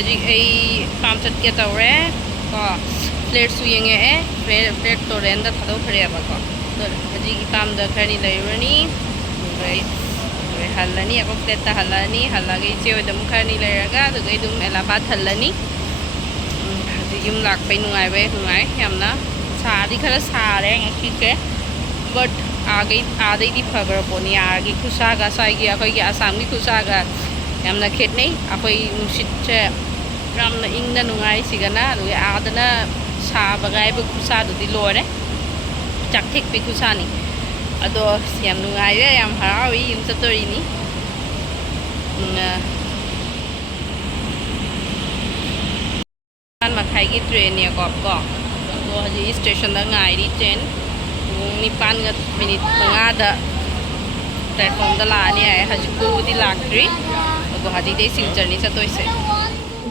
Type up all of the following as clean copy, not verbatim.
hajik ai pam chat ke tawre ko plate su yenge plate to ren da thado khare ba ko to hajik pam da khani lairani rai halani ako plate ta halani halagi che odam khani lairaga to gai dum ela ba thalani hajik yum lak pai nungai be nungai yamna sa di khara sa re ngaki ke but आगे दी फगर pony आगे खुसागा साइगी अखोई आसाम की खुसागा यामना खेतने अखोई नुसित यामना इंगना नुंगाई सिगना दुगे आदना साबगाई बे खुसा दुदी लोरे चाकथेक बे खुसानी अदो याम नुंगाई बे याम हरावी yum चतोरिनी मखाई की train ने को तो हजी स्टेशन दा ngai ri ट्रेन निपान मिनट मंगादा प्लेटफॉर्म दा लानी है हजूदी लाक्ट्री गुवाहाटी दे सिलचरनी चतोइसे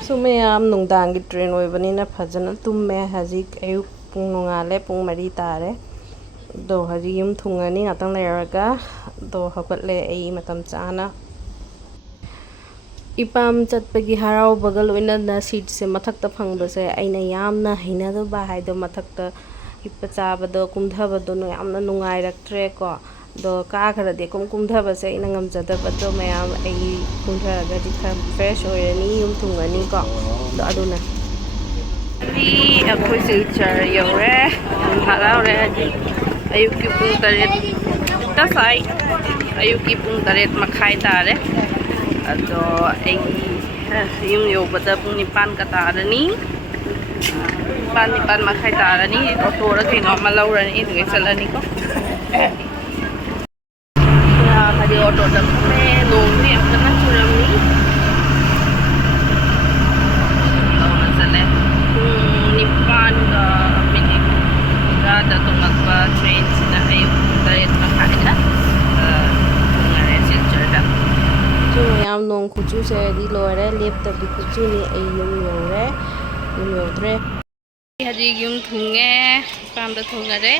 सुमे आम नुंगदांग की ट्रेन ओइबनिना फजना तुमे हजिक अयुक पुंग नोंगाले पुंग मरी तारे दो हजी युम थुंगनी ngатang लेरगा दो हगतले एई मतम चाना इपाम चटपगी हराव बगल ओइना सीट से मथकता फंगबसे आइना यामना हैनादो बाहायदो मथकता हिप्पा चाबदो कुमधबदो नो यामना नुंगाइरक्ट्रे को दो का खरदे कुमधबसे इना ngamjadabado mayam ai कुमधरगा दि खर फ्रेश ओइरनी युम थुंगनी को दो अदुना वी अखोइ सिलचर यौरे हरावरे हजि अयुकी पुंग 8 तसाई अयुकी पुंग 8 मखाइ तारे अदो ai युम योबदा पुंग 9 का तारनी निपान मखाई तारनी ऑटो रखे नॉर्मल लौरनी दुगे चलनी को या हजे ऑटो तक में नोंगनी अपना चुरमनी लौना चले निपान का मिनिट रात तो मकबा ट्रेन सिना आई तरेत मखाई ना ngare silchar जो याम नोंग खुचु से दी लोरे लेप तब खुचु नि आई युम योरे युम योद्रे हजी युम थुंगे पाम दा थुंगरे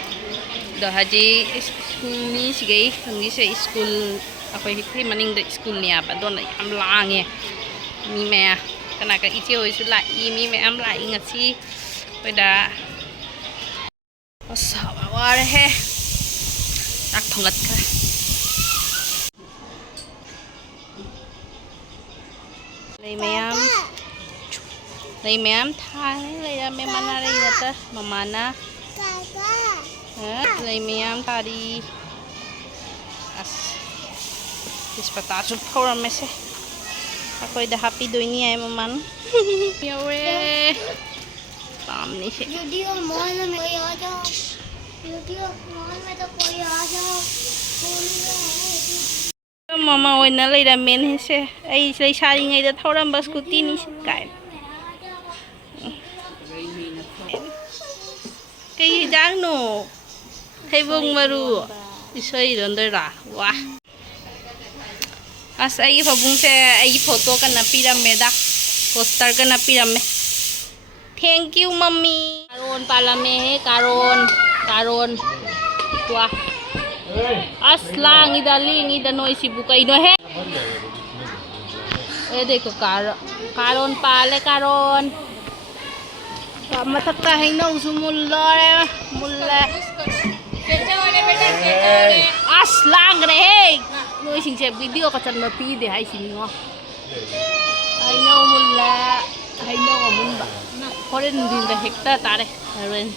द हजी स्कूल नि सिगै थंगी से स्कूल अखोइ हिथि मनिंग द स्कूल नि आबा दोन याम लांगे मी मे कना का इचे होइसु ला ई मी मे am ला ingasi पैदा असावा वारे हे ताक थंगत खरा Lay मैम थाने लैया में मना रही रहता ममाना लay मैम तारी अस इस पता चुप फोरम में से कोई द हैप्पी दोइनी है ममान योरे काम नहीं से वीडियो मॉल में कोई आ जाओ वीडियो मॉल में तो कोई आ जाओ मामा ओइना लैरा मेन से आई लೈ सारिङै दा थौरम बस स्कूटी नि काय cái dáng nổ thấy vùng maru isoi rondera wah as ai pha bung se ai photo kana piramme da poster kana piramme thank you mummy karon palame he karon wah as lang ida ling ida noi sibu kai no he देखो karon pale karon मथकता है ना उस मुल्ला आस लांग रहे नोई सिंह से video का चलना पी दे हाई सिंह आई नो मुल्ला आई नो मुल्ला फॉरेन दिन द हेक्टर तारे फॉरेन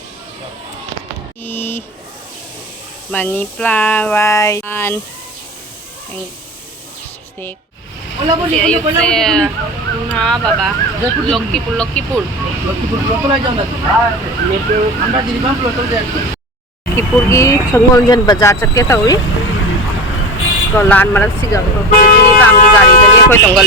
मनी प्लांट स्टेक हाँ बाबा लक्कीपुर लक्कीपुर की संगोलजन बाजार चक्के तौरी तो लान मरक सिगा काम की गाड़ी दनी कोई तंगल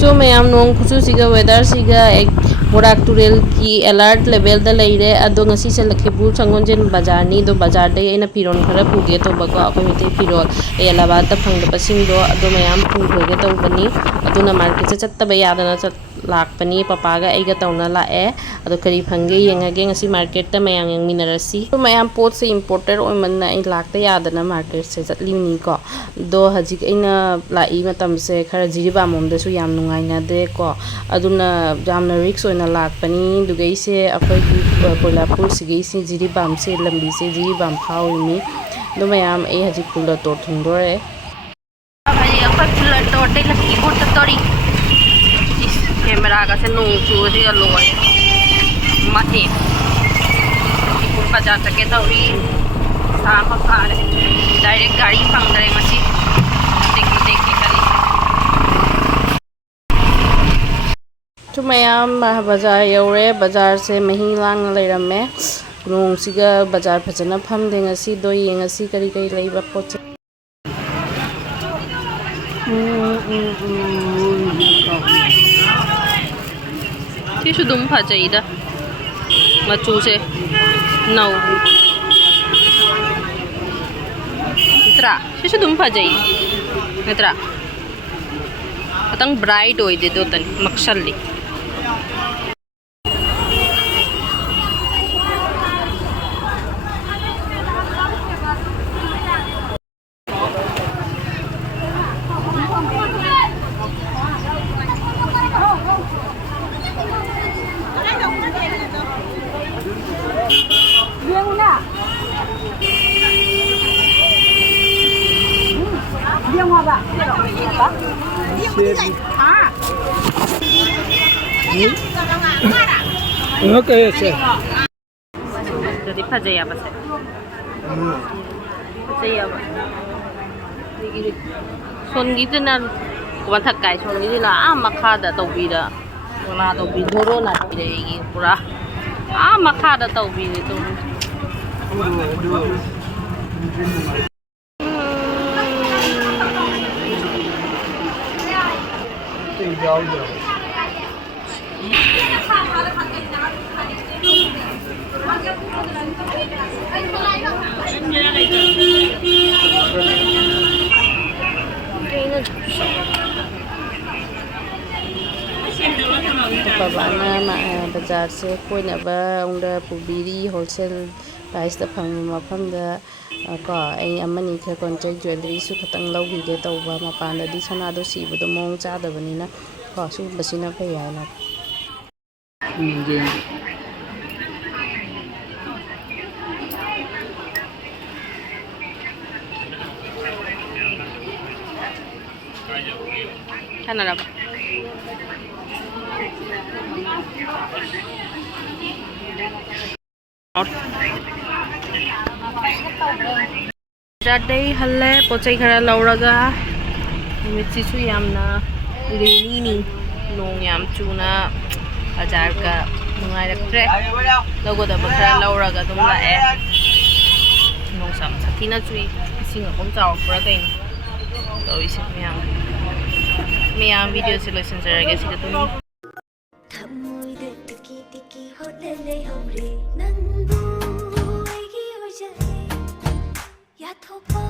सो मैम नोंग खुसु सिगा वेदर सिगा एक बोराक टूरेल की अलर्ट लेवल दा लेरे अदो ngasi से लखीपुर संगोलजन बाजार नि दो बाजार दे एना फिरोन खरा पुगे तो बको अखोइ मिते फिरोल एलाबाद ता फंग बसिंग दो अदो मैम पुग होगे तो बनी अदुना मार्केट से चत्ता बयादना lakpani papaga aiga tawna lae ado kari phange yengage ngasi market ta mayang yengminarasi to mayam pot se importer oimanna ai lakta yadana market se jatlimni ko do hajik aina lai matam se khara jiriba momda su yam nungaina de ko aduna jamna risk oina lakpani dugai se akhoi Kolhapur sigi se jiribam se lambi se jiribam phawimi do mayam ai hajik pula tor thungdore bhai akhoi pula tor te laki bot tori camera का से नों चूरी का लोग है माथे ऊपर जा सके तो भी साफ सारे डायरेक्ट गाड़ी पंग रहे मची देख के चली तो मयाम बाजार यौरे बाजार से मही लांग लेरमे नों सिगा बाजार फजना फम देंगसी दो येंगसी करी करी लेबा पोच Tisu dum phajai da machu se nau mitra tisu dum phajai mitra atang bright oi de do tan maksalli Oke, sih. Jadi phajai apa sih? Phajai apa? Ini son gitu na kuwan thakai son gitu na makha da tawbi da na tawbi doro na de gi pura makha da tawbi ni to Babana baजार से कोई नबा उंडा पुबीरी wholesale price दा फंग मफम दा को आई अमनी खे contract jewellery सु खतंग लौगिगे तौबा मपान दी सना दो सीबो दो मोंग चादबनिना को सु बसिना फै याना kana raba Jadai halle pochai khara lauraga mitsi su yamna rainy ni nong yam chuna bajar ka nungai raktre logo da khara lauraga dum la e nong sam sathina chui singa kom chaw pura kain to ise miyam video selection jarage sida tum Ya thopa